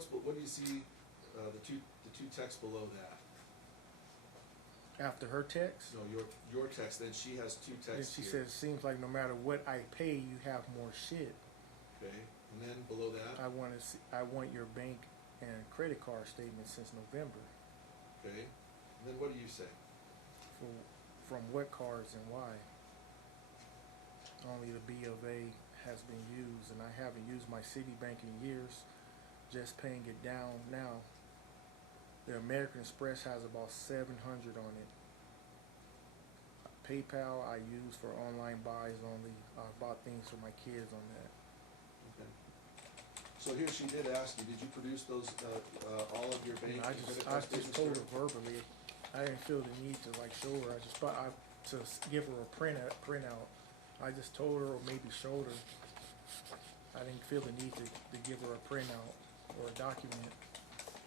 what do you see, the two texts below that? After her text? No, your text, then she has two Then texts she here. says, seems like no matter what I pay, you have more shit. Okay, and then below that? I want your bank and credit card statement since November. Okay, and then what do you say? From what cards and why? Only the B of A has been used, and I haven't used my Citibank in years, just paying it down now. The American Express has about 700 on it. PayPal I use for online buys only. I bought things for my kids on that. Okay. So here she did ask you, did you produce those, all of your bank I and just credit card statements told to her verbally. I didn't feel the need to like show her. To give her a printout. I just told her or maybe showed her. I didn't feel the need to give her a printout or a document.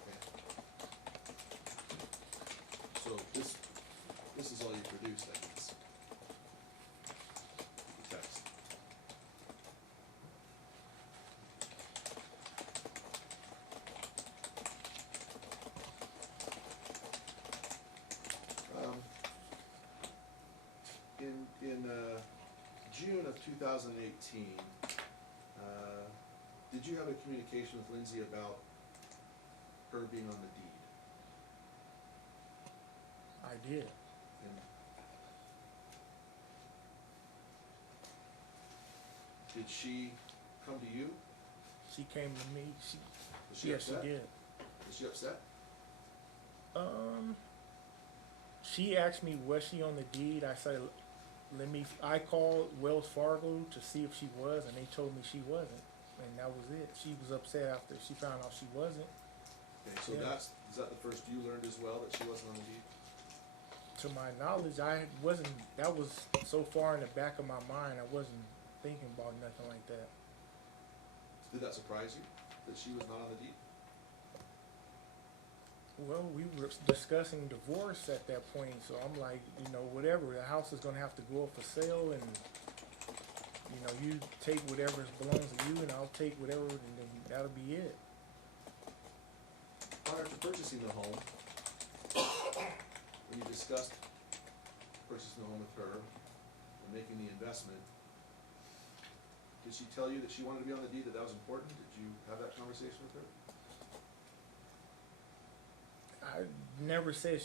Okay. So this is all you produced, I guess. The text. In June of 2018, did you have a communication with Lindsay about her being on the deed? I did. And did she come to you? She came to me. Was she Yes, upset? she did. Was she upset? She asked me, was she on the deed? I said, I called Wells Fargo to see if she was, and they told me she wasn't. And that was it. She was upset after she found out she wasn't. Okay, so Yeah. is that the first you learned as well, that she wasn't on the deed? To my knowledge, that was so far in the back of my mind, I wasn't thinking about nothing like that. Did that surprise you, that she was not on the deed? Well, we were discussing divorce at that point, so I'm like, whatever, the house is gonna have to go up for sale, and, you take whatever belongs to you, and I'll take whatever, and then that'll be it. Prior to purchasing the home, when you discussed purchasing the home with her and making the investment, did she tell you that she wanted to be on the deed, that was important? Did you have that conversation with her? I never said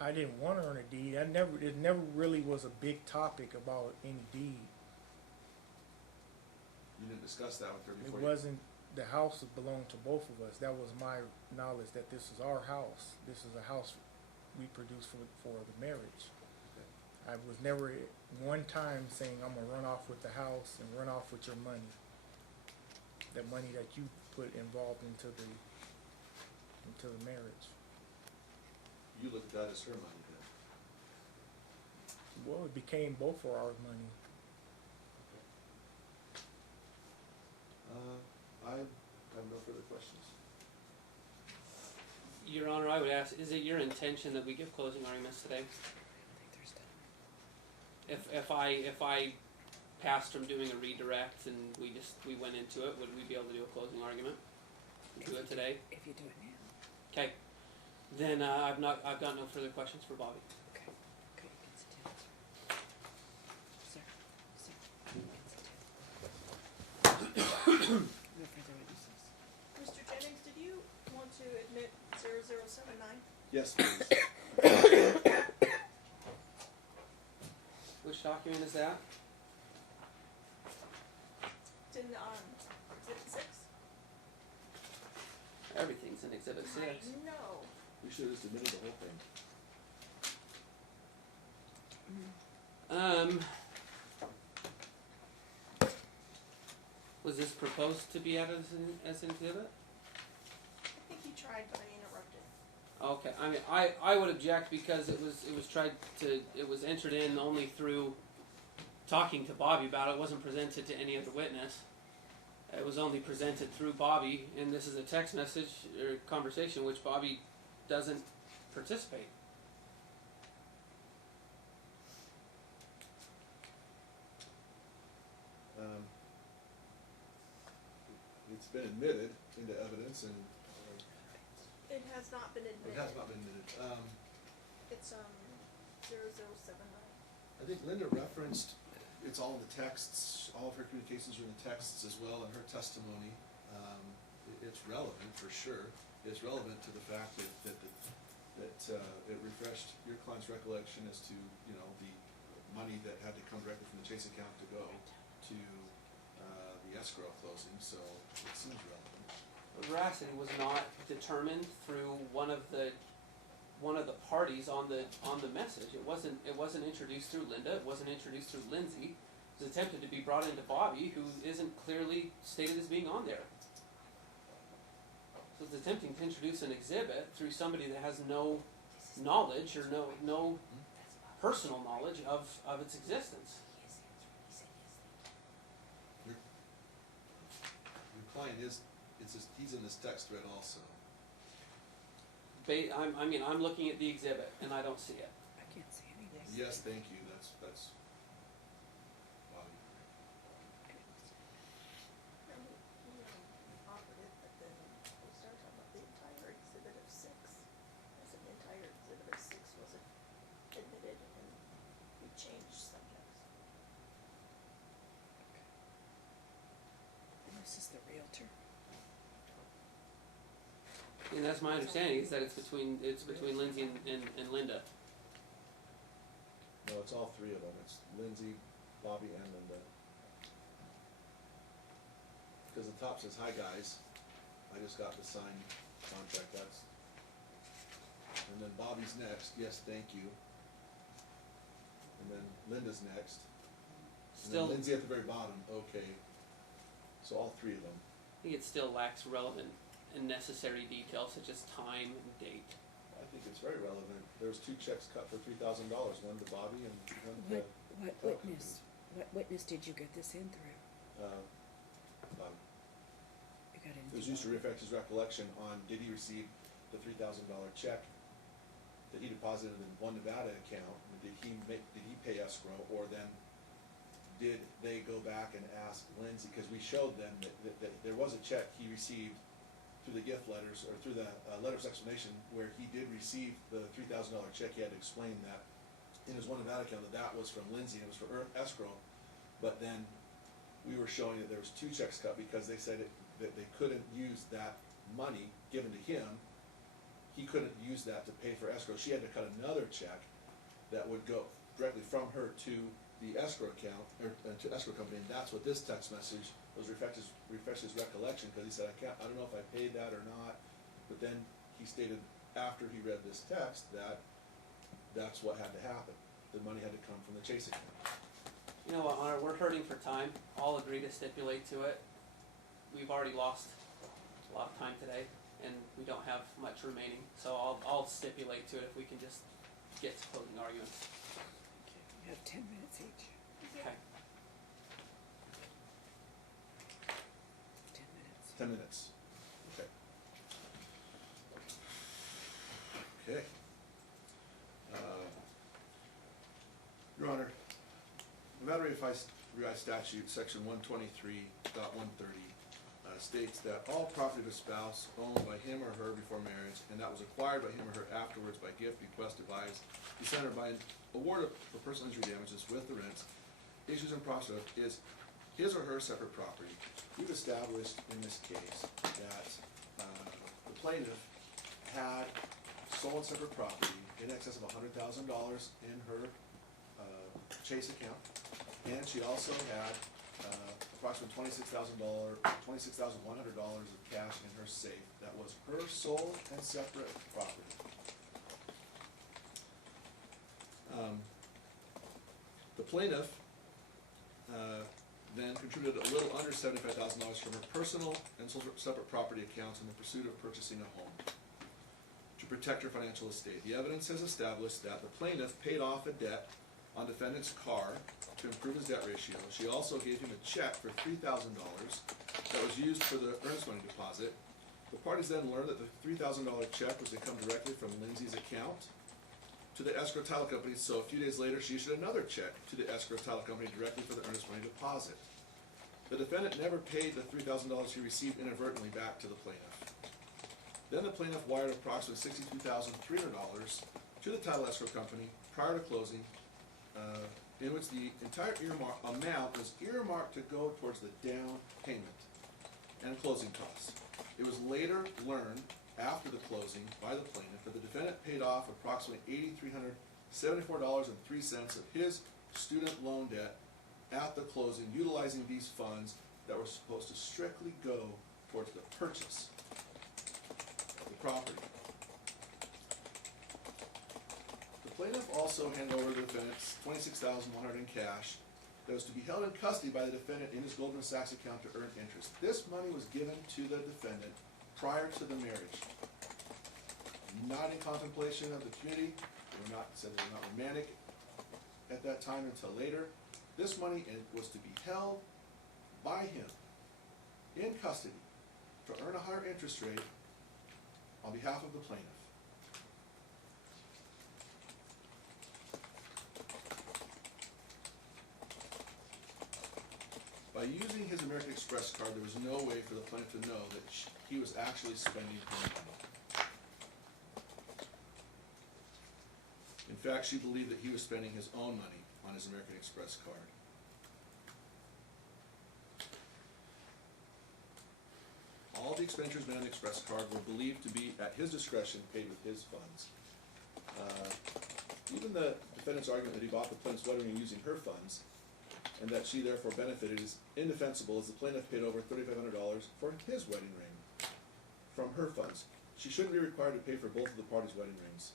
I didn't want her on a deed. It never really was a big topic about any deed. You didn't discuss that with her It before? wasn't, the house belonged to both of us. That was my knowledge that this is our house. This is a house we produced for the marriage. Okay. I was never one time saying I'm gonna run off with the house and run off with your money. The money that you put involved into the marriage. You looked at that as her money then? Well, it became both of our money. I have no further questions. Your Honor, I would ask, is it your intention that we give closing arguments today? If I passed from doing a redirect and we went into it, would we be able to do a closing argument? Do it today? If you do it now. Okay. Then I've got no further questions for Bobby. Okay. Okay, you can sit down. Sir, you can sit down. No further witnesses. Mr. Jennings, did you want to admit 0079? Yes, please. Which document is that? It's in Exhibit 6? Everything's in Exhibit 6. I know. We should have just admitted the whole thing. Was this proposed to be added as an exhibit? I think he tried, but I interrupted. Okay, I mean, I would object because it was entered in only through talking to Bobby about it. It wasn't presented to any other witness. It was only presented through Bobby, and this is a text message or conversation which Bobby doesn't participate. it's been admitted into evidence and, It has not been admitted. it has not been admitted. It's, 0079. I think Linda referenced, it's all in the texts, all of her communications are in the texts as well, and her testimony. It's relevant, for sure. It's relevant to the fact that it refreshed your client's recollection as to, you know, the money that had to come directly from the Chase account to go to the escrow closing, so it seems relevant. The veracity was not determined through one of the parties on the message. It wasn't introduced through Linda. It wasn't introduced through Lindsay. It was attempted to be brought into Bobby, who isn't clearly stated as being on there. So it's attempting to introduce an exhibit through somebody that has no knowledge or no personal knowledge of its existence. Your client he's in this text thread also. I'm looking at the exhibit and I don't see it. I can't see anything. Yes, thank you, that's Bobby. And we offered it, but then we started talking about the entire exhibit of 6. I said the entire exhibit of 6 wasn't admitted, and we changed subjects. And this is the realtor. And that's my understanding, is that it's between Lindsay and Linda. No, it's all three of them, it's Lindsay, Bobby, and Linda. Because the top says, "Hi guys, I just got the signed contract," and then Bobby's next, "Yes, thank you." And then Linda's next. And Still, then Lindsay at the very bottom, "Okay." So all three of them. I think it still lacks relevant and necessary details such as time and date. I think it's very relevant. There's 2 checks cut for $3,000, one to Bobby and one to, What witness did you get this in through? Bobby. You got it in It was through used to Bobby. reflect his recollection on, did he receive the $3,000 check that he deposited in one Nevada account? Did he pay escrow, or then did they go back and ask Lindsay? Because we showed them that there was a check he received through the gift letters, or through the letters of explanation, where he did receive the $3,000 check. He had to explain that in his one Nevada account that was from Lindsay and it was for escrow. But then we were showing that there was 2 checks cut because they said that they couldn't use that money given to him. He couldn't use that to pay for escrow. She had to cut another check that would go directly from her to the escrow account, or to escrow company, and that's what this text message was refresh his recollection, because he said, I don't know if I paid that or not, but then he stated after he read this text that that's what had to happen. The money had to come from the Chase account. You know what, Honor, we're hurting for time. I'll agree to stipulate to it. We've already lost a lot of time today, and we don't have much remaining, so I'll stipulate to it if we can just get to closing arguments. You have 10 minutes each. Okay. 10 minutes. 10 minutes. Okay. Okay. Your Honor, Nevada Revised Statute, Section 123.130, states that all property of a spouse owned by him or her before marriage, and that was acquired by him or her afterwards by gift, bequest, advice, descent, or by an award for personal injury damages with the rents, issues and process is his or her separate property. We've established in this case that the plaintiff had sole and separate property in excess of $100,000 in her Chase account, and she also had approximately $26,100 of cash in her safe. That was her sole and separate property. The plaintiff then contributed a little under $75,000 from her personal and separate property accounts in the pursuit of purchasing a home to protect her financial estate. The evidence has established that the plaintiff paid off a debt on defendant's car to improve his debt ratio. She also gave him a check for $3,000 that was used for the earnest money deposit. The parties then learned that the $3,000 check was to come directly from Lindsay's account to the escrow title company, so a few days later she issued another check to the escrow title company directly for the earnest money deposit. The defendant never paid the $3,000 he received inadvertently back to the plaintiff. Then the plaintiff wired approximately $62,300 to the title escrow company prior to closing, in which the entire amount was earmarked to go towards the down payment and closing costs. It was later learned after the closing by the plaintiff that the defendant paid off approximately $8,374.03 of his student loan debt at the closing, utilizing these funds that were supposed to strictly go towards the purchase of the property. The plaintiff also handed over the defendant's $26,100 in cash that was to be held in custody by the defendant in his Goldman Sachs account to earn interest. This money was given to the defendant prior to the marriage. Not in contemplation of the community, they were not, said they were not romantic at that time until later. This money was to be held by him in custody to earn a higher interest rate on behalf of the plaintiff. By using his American Express card, there was no way for the plaintiff to know that he was actually spending her money. In fact, she believed that he was spending his own money on his American Express card. All the expenditures made on the Express card were believed to be, at his discretion, paid with his funds. Even the defendant's argument that he bought the plaintiff's wedding ring using her funds, and that she therefore benefited, is indefensible, as the plaintiff paid over $3,500 for his wedding ring from her funds. She shouldn't be required to pay for both of the parties' wedding rings.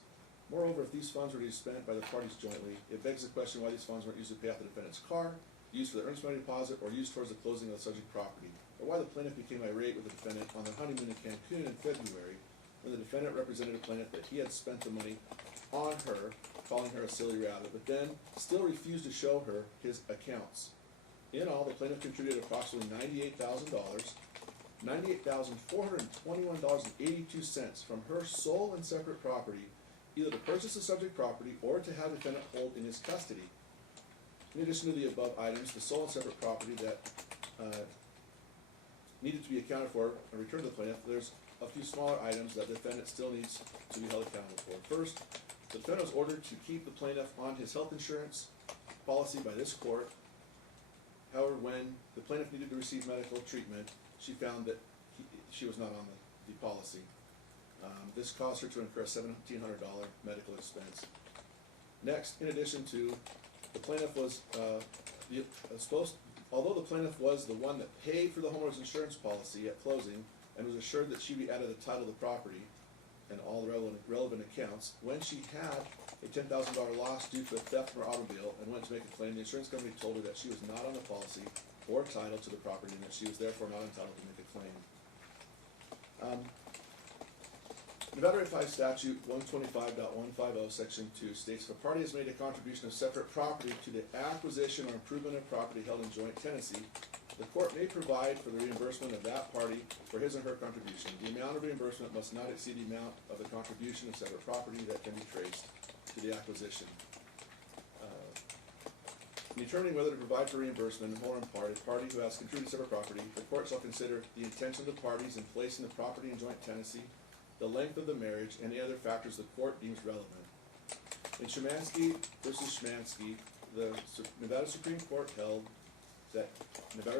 Moreover, if these funds were to be spent by the parties jointly, it begs the question why these funds weren't used to pay off the defendant's car, used for the earnest money deposit, or used towards the closing of the subject property, or why the plaintiff became irate with the defendant on their honeymoon in Cancun in February, when the defendant represented the plaintiff that he had spent the money on her, calling her a silly rabbit, but then still refused to show her his accounts. In all, the plaintiff contributed approximately $98,000, $98,421.82 from her sole and separate property, either to purchase the subject property or to have the defendant hold in his custody. In addition to the above items, the sole and separate property that needed to be accounted for and returned to the plaintiff, there's a few smaller items that the defendant still needs to be held accountable for. First, the defendant was ordered to keep the plaintiff on his health insurance policy by this court. However, when the plaintiff needed to receive medical treatment, she found that she was not on the policy. This caused her to incur a $1,700 medical expense. Next, in addition to, the plaintiff was although the plaintiff was the one that paid for the homeowner's insurance policy at closing and was assured that she would be added the title of the property and all the relevant accounts, when she had a $10,000 loss due to a theft from her automobile and went to make a claim, the insurance company told her that she was not on the policy or title to the property and that she was therefore not entitled to make a claim. Nevada Revised Statute 125.150, Section 2 states, if a party has made a contribution of separate property to the acquisition or improvement of property held in joint tenancy, the court may provide for the reimbursement of that party for his or her contribution. The amount of reimbursement must not exceed the amount of the contribution of separate property that can be traced to the acquisition. In determining whether to provide for reimbursement in whole or in part, a party who has contributed separate property, the court shall consider the intention of the parties in placing the property in joint tenancy, the length of the marriage, and any other factors the court deems relevant. In Szymanski versus Szymanski, the Nevada Supreme Court held that Nevada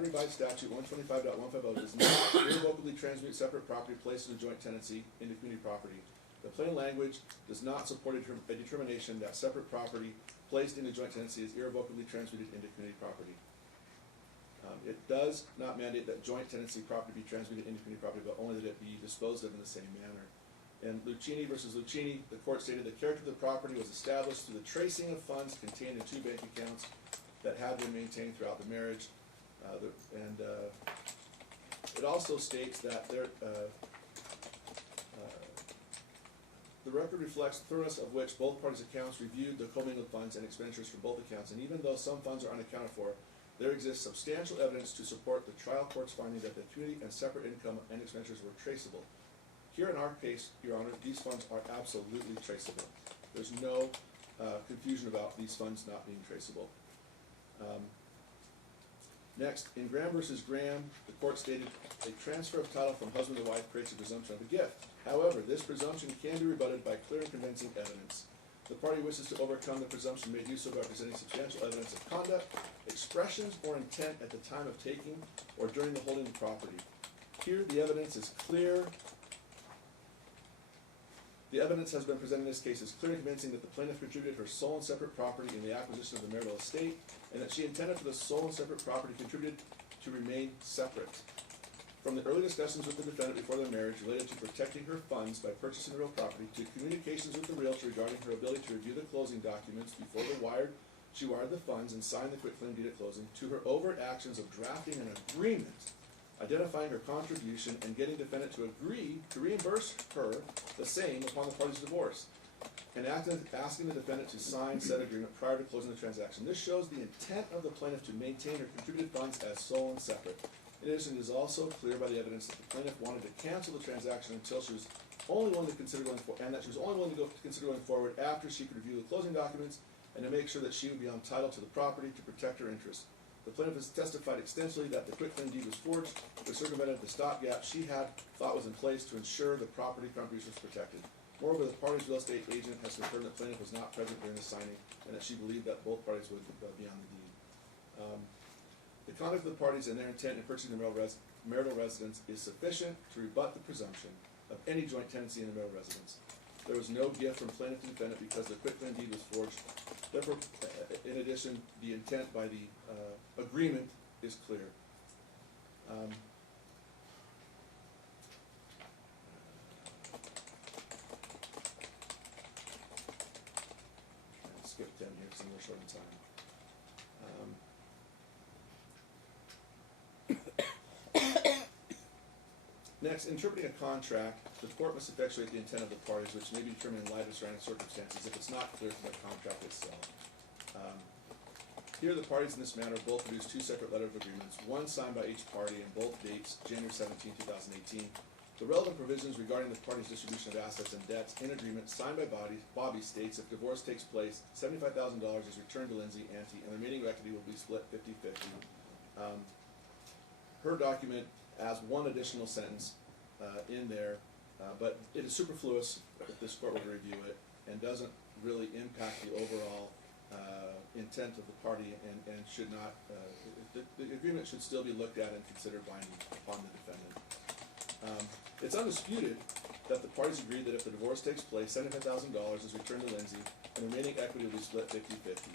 Revised Statute 125.150 does not irrevocably transmute separate property placed in a joint tenancy into community property. The plain language does not support a determination that separate property placed in a joint tenancy is irrevocably transmuted into community property. It does not mandate that joint tenancy property be transmuted into community property, but only that it be disposed of in the same manner. In Lucchini versus Lucchini, the court stated the character of the property was established through the tracing of funds contained in 2 bank accounts that had been maintained throughout the marriage. It also states that the record reflects the thoroughness of which both parties' accounts reviewed the commingled funds and expenditures from both accounts, and even though some funds are unaccounted for, there exists substantial evidence to support the trial court's finding that the community and separate income and expenditures were traceable. Here in our case, Your Honor, these funds are absolutely traceable. There's no confusion about these funds not being traceable. Next, in Graham versus Graham, the court stated, a transfer of title from husband to wife creates a presumption of a gift. However, this presumption can be rebutted by clear and convincing evidence. The party wishes to overcome the presumption may do so by presenting substantial evidence of conduct, expressions, or intent at the time of taking or during the holding of the property. Here, the evidence is clear. The evidence has been presented in this case is clear and convincing that the plaintiff contributed her sole and separate property in the acquisition of the marital estate, and that she intended for the sole and separate property contributed to remain separate. From the early discussions with the defendant before their marriage related to protecting her funds by purchasing the real property, to communications with the realtor regarding her ability to review the closing documents before she wired the funds and signed the quitclaim deed at closing, to her overt actions of drafting an agreement, identifying her contribution, and getting defendant to agree to reimburse her the same upon the parties' divorce, and asking the defendant to sign said agreement prior to closing the transaction. This shows the intent of the plaintiff to maintain her contributed funds as sole and separate. In addition, it is also clear by the evidence that the plaintiff wanted to cancel the transaction until she was only willing to consider going forward, and that she was only willing to consider going forward after she could review the closing documents and to make sure that she would be entitled to the property to protect her interests. The plaintiff has testified extensively that the quitclaim deed was forged, which circumvented the stopgap she had thought was in place to ensure the property contribution was protected. Moreover, the party's real estate agent has confirmed that the plaintiff was not present during the signing and that she believed that both parties would be on the deed. The conduct of the parties and their intent in purchasing the marital residence is sufficient to rebut the presumption of any joint tenancy in the marital residence. There was no gift from plaintiff to defendant because the quitclaim deed was forged. Therefore, in addition, the intent by the agreement is clear. Skip 10 here because we're short on time. Next, interpreting a contract, the court must effectuate the intent of the parties, which may be determined in light of surrounding circumstances if it's not clear from the contract itself. Here, the parties in this matter both produced two separate letter of agreements, one signed by each party and both dates January 17, 2018. The relevant provisions regarding the parties' distribution of assets and debts in agreement signed by Bobby states if divorce takes place, $75,000 is returned to Lindsay Ante, and the remaining equity will be split 50-50. Her document adds one additional sentence in there, but it is superfluous if this court were to review it, and doesn't really impact the overall intent of the party, and should not, the agreement should still be looked at and considered binding upon the defendant. It's undisputed that the parties agreed that if the divorce takes place, $75,000 is returned to Lindsay, and the remaining equity will be split 50-50.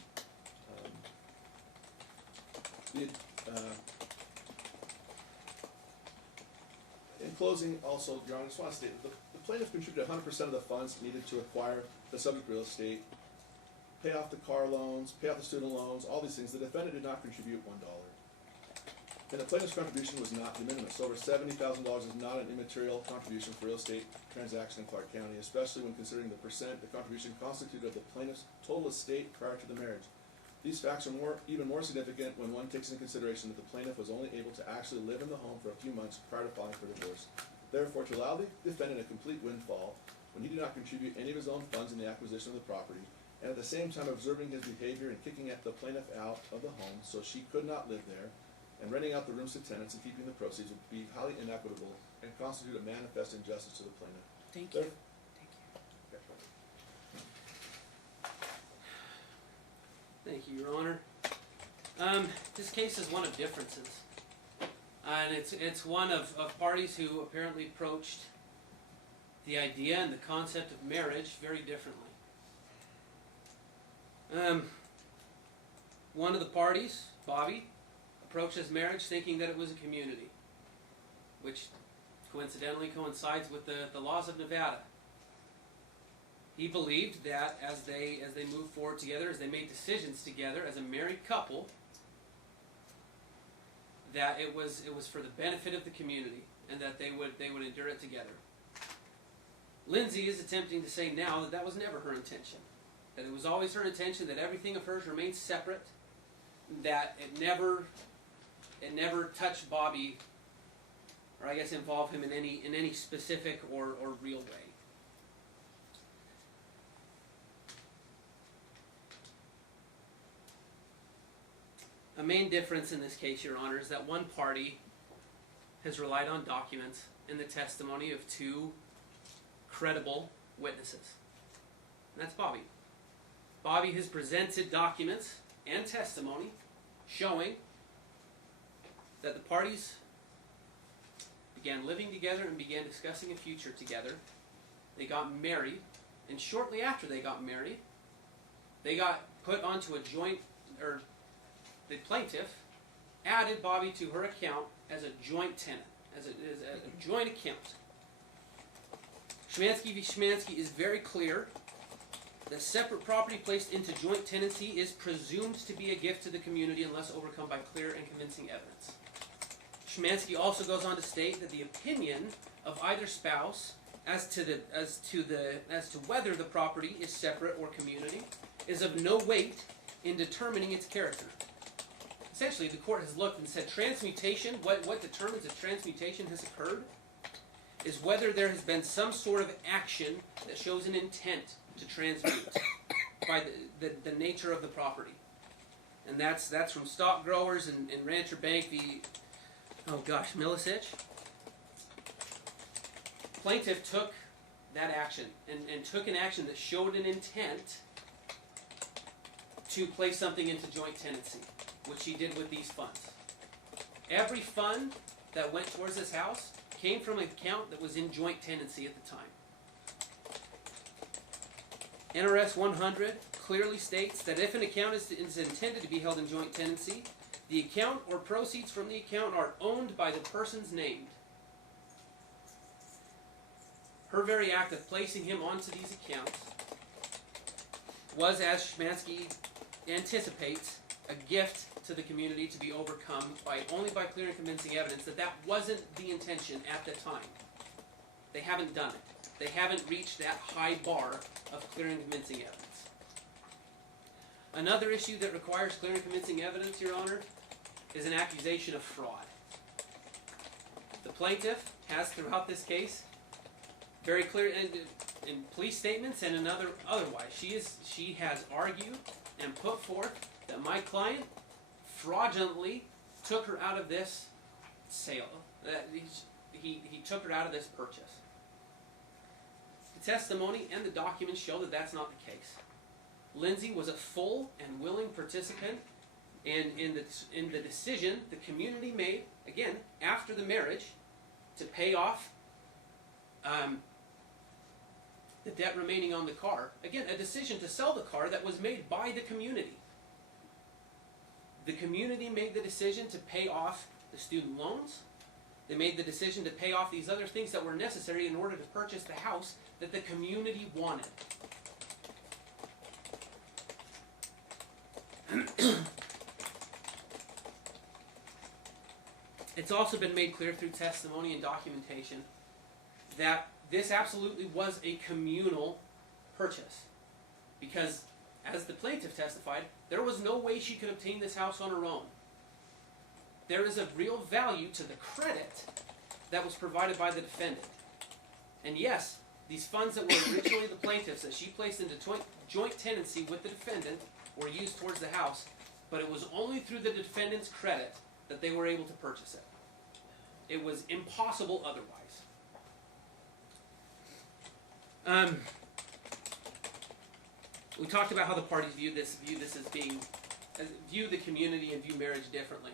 In closing, also, Your Honor, I just want to state that the plaintiff contributed 100% of the funds needed to acquire the subject real estate, pay off the car loans, pay off the student loans, all these things. The defendant did not contribute $1. And the plaintiff's contribution was not de minimis. Over $70,000 is not an immaterial contribution for real estate transaction in Clark County, especially when considering the percent the contribution constituted of the plaintiff's total estate prior to the marriage. These facts are even more significant when one takes into consideration that the plaintiff was only able to actually live in the home for a few months prior to filing for divorce. Therefore, to allow the defendant a complete windfall when he did not contribute any of his own funds in the acquisition of the property, and at the same time observing his behavior and kicking the plaintiff out of the home so she could not live there, and renting out the rooms to tenants and keeping the proceeds, would be highly inequitable and constitute a manifest injustice to the plaintiff. Thank you. Thank you, Your Honor. This case is one of differences. And it's one of parties who apparently approached the idea and the concept of marriage very differently. One of the parties, Bobby, approaches marriage thinking that it was a community, which coincidentally coincides with the laws of Nevada. He believed that as they moved forward together, as they made decisions together as a married couple, that it was for the benefit of the community and that they would endure it together. Lindsay is attempting to say now that was never her intention. That it was always her intention that everything of hers remained separate, that it never touched Bobby, or I guess involve him in any specific or real way. a main difference in this case, Your Honor, is that one party has relied on documents and the testimony of two credible witnesses. And that's Bobby. Bobby has presented documents and testimony showing that the parties began living together and began discussing a future together. They got married, and shortly after they got married, they got put onto a joint, or the plaintiff added Bobby to her account as a joint tenant, as a joint account. Schmansky v. Schmansky is very clear that separate property placed into joint tenancy is presumed to be a gift to the community unless overcome by clear and convincing evidence. Schmansky also goes on to state that the opinion of either spouse as to whether the property is separate or community is of no weight in determining its character. Essentially, the court has looked and said transmutation, what determines if transmutation has occurred is whether there has been some sort of action that shows an intent to transmute by the nature of the property. And that's from Stock Growers and Rancher Bank v. Milicic. Plaintiff took that action and took an action that showed an intent to place something into joint tenancy, which he did with these funds. Every fund that went towards this house came from an account that was in joint tenancy at the time. NRS 100 clearly states that if an account is intended to be held in joint tenancy, the account or proceeds from the account are owned by the persons named. Her very act of placing him onto these accounts was, as Schmansky anticipates, a gift to the community to be overcome only by clear and convincing evidence that wasn't the intention at the time. They haven't done it. They haven't reached that high bar of clear and convincing evidence. Another issue that requires clear and convincing evidence, Your Honor, is an accusation of fraud. The plaintiff has, throughout this case, very clear in police statements and otherwise, she has argued and put forth that my client fraudulently took her out of this sale, that he took her out of this purchase. The testimony and the documents show that that's not the case. Lindsay was a full and willing participant in the decision the community made, again, after the marriage, to pay off the debt remaining on the car. Again, a decision to sell the car that was made by the community. The community made the decision to pay off the student loans. They made the decision to pay off these other things that were necessary in order to purchase the house that the community wanted. It's also been made clear through testimony and documentation that this absolutely was a communal purchase. Because, as the plaintiff testified, there was no way she could obtain this house on her own. There is a real value to the credit that was provided by the defendant. And yes, these funds that were originally the plaintiff's that she placed into joint tenancy with the defendant were used towards the house, but it was only through the defendant's credit that they were able to purchase it. It was impossible otherwise. We talked about how the parties view this as being, view the community and view marriage differently.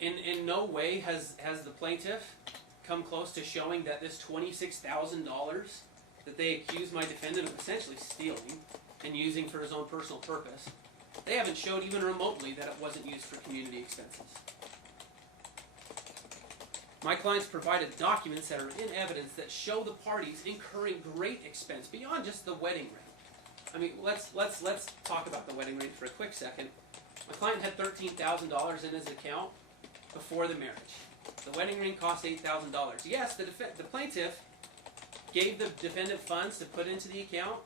In no way has the plaintiff come close to showing that this $26,000 that they accused my defendant of essentially stealing and using for his own personal purpose, they haven't showed even remotely that it wasn't used for community expenses. My clients provided documents that are in evidence that show the parties incurring great expense beyond just the wedding ring. I mean, let's talk about the wedding ring for a quick second. My client had $13,000 in his account before the marriage. The wedding ring cost $8,000. Yes, the plaintiff gave the defendant funds to put into the account,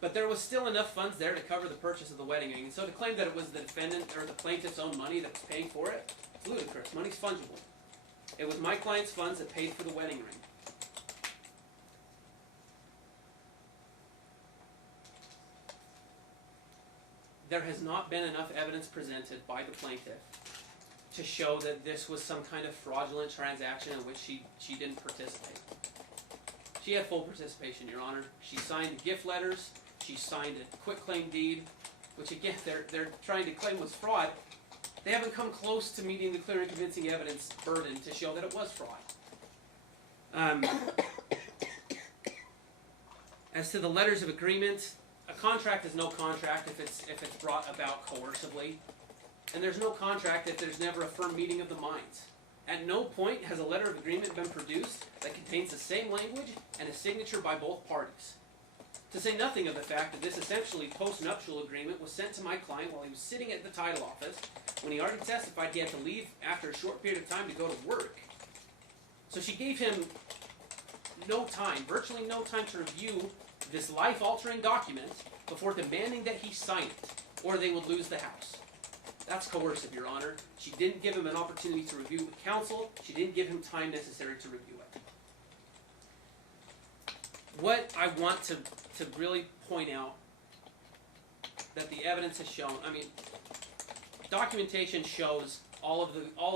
but there was still enough funds there to cover the purchase of the wedding ring. And so to claim that it was the defendant or the plaintiff's own money that was paying for it, it's ludicrous. Money's fungible. It was my client's funds that paid for the wedding ring. there has not been enough evidence presented by the plaintiff to show that this was some kind of fraudulent transaction in which she didn't participate. She had full participation, Your Honor. She signed the gift letters, she signed a quitclaim deed, which again, they're trying to claim was fraud. They haven't come close to meeting the clear and convincing evidence burden to show that it was fraud. As to the letters of agreement, a contract is no contract if it's brought about coercively, and there's no contract if there's never a firm meeting of the minds. At no point has a letter of agreement been produced that contains the same language and a signature by both parties. To say nothing of the fact that this essentially post-nuptial agreement was sent to my client while he was sitting at the title office when he already testified he had to leave after a short period of time to go to work. So she gave him no time, virtually no time to review this life-altering document before demanding that he sign it, or they would lose the house. That's coercive, Your Honor. She didn't give him an opportunity to review with counsel. She didn't give him time necessary to review it. What I want to really point out that the evidence has shown, I mean, documentation shows all of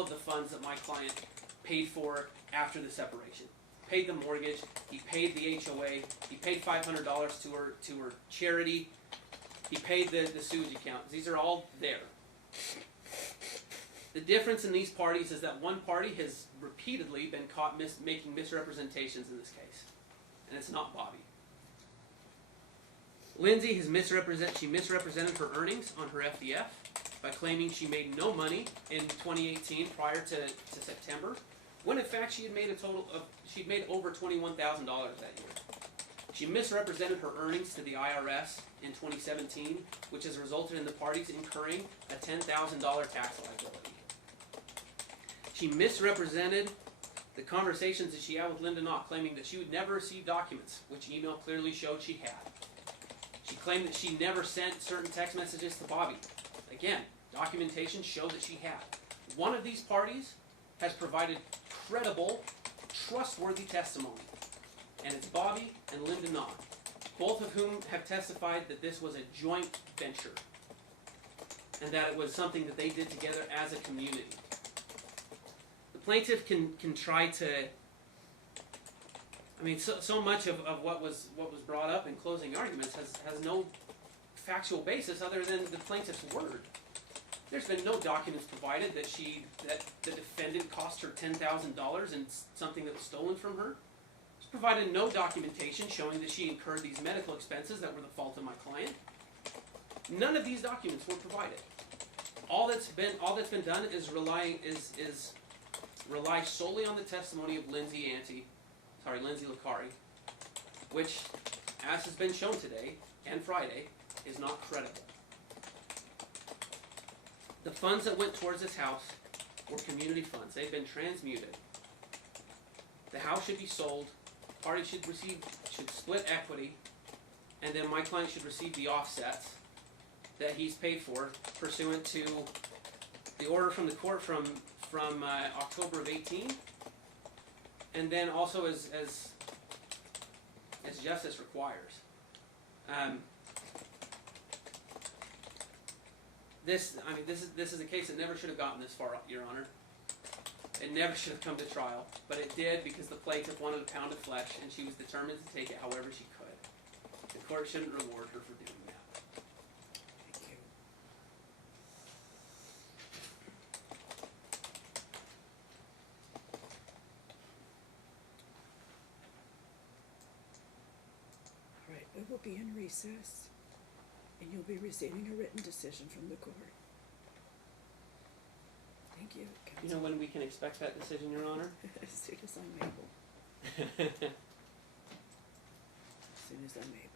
the funds that my client paid for after the separation. Paid the mortgage, he paid the HOA, he paid $500 to her charity, he paid the sewage account. These are all there. The difference in these parties is that one party has repeatedly been caught making misrepresentations in this case, and it's not Bobby. Lindsay has misrepresented her earnings on her FDF by claiming she made no money in 2018 prior to September, when in fact she'd made over $21,000 that year. She misrepresented her earnings to the IRS in 2017, which has resulted in the parties incurring a $10,000 tax liability. She misrepresented the conversations that she had with Linda Knott, claiming that she would never receive documents, which email clearly showed she had. She claimed that she never sent certain text messages to Bobby. Again, documentation showed that she had. One of these parties has provided credible, trustworthy testimony, and it's Bobby and Linda Knott, both of whom have testified that this was a joint venture, and that it was something that they did together as a community. The plaintiff can try to, I mean, so much of what was brought up in closing arguments has no factual basis other than the plaintiff's word. There's been no documents provided that the defendant cost her $10,000 in something that was stolen from her. She's provided no documentation showing that she incurred these medical expenses that were the fault of my client. None of these documents were provided. All that's been done is rely solely on the testimony of Lindsay Licari, which, as has been shown today and Friday, is not credible. The funds that went towards this house were community funds. They've been transmuted. The house should be sold. Parties should split equity, and then my client should receive the offsets that he's paid for pursuant to the order from the court from October of 18, and then also as justice requires. This is a case that never should have gotten this far, Your Honor. It never should have come to trial, but it did because the plaintiff wanted a pound of flesh, and she was determined to take it however she could. The court shouldn't reward her for doing that. Thank you. All right, we will be in recess, and you'll be receiving a written decision from the court. Thank you, counsel. You know when we can expect that decision, Your Honor? As soon as I'm able. As soon as I'm able.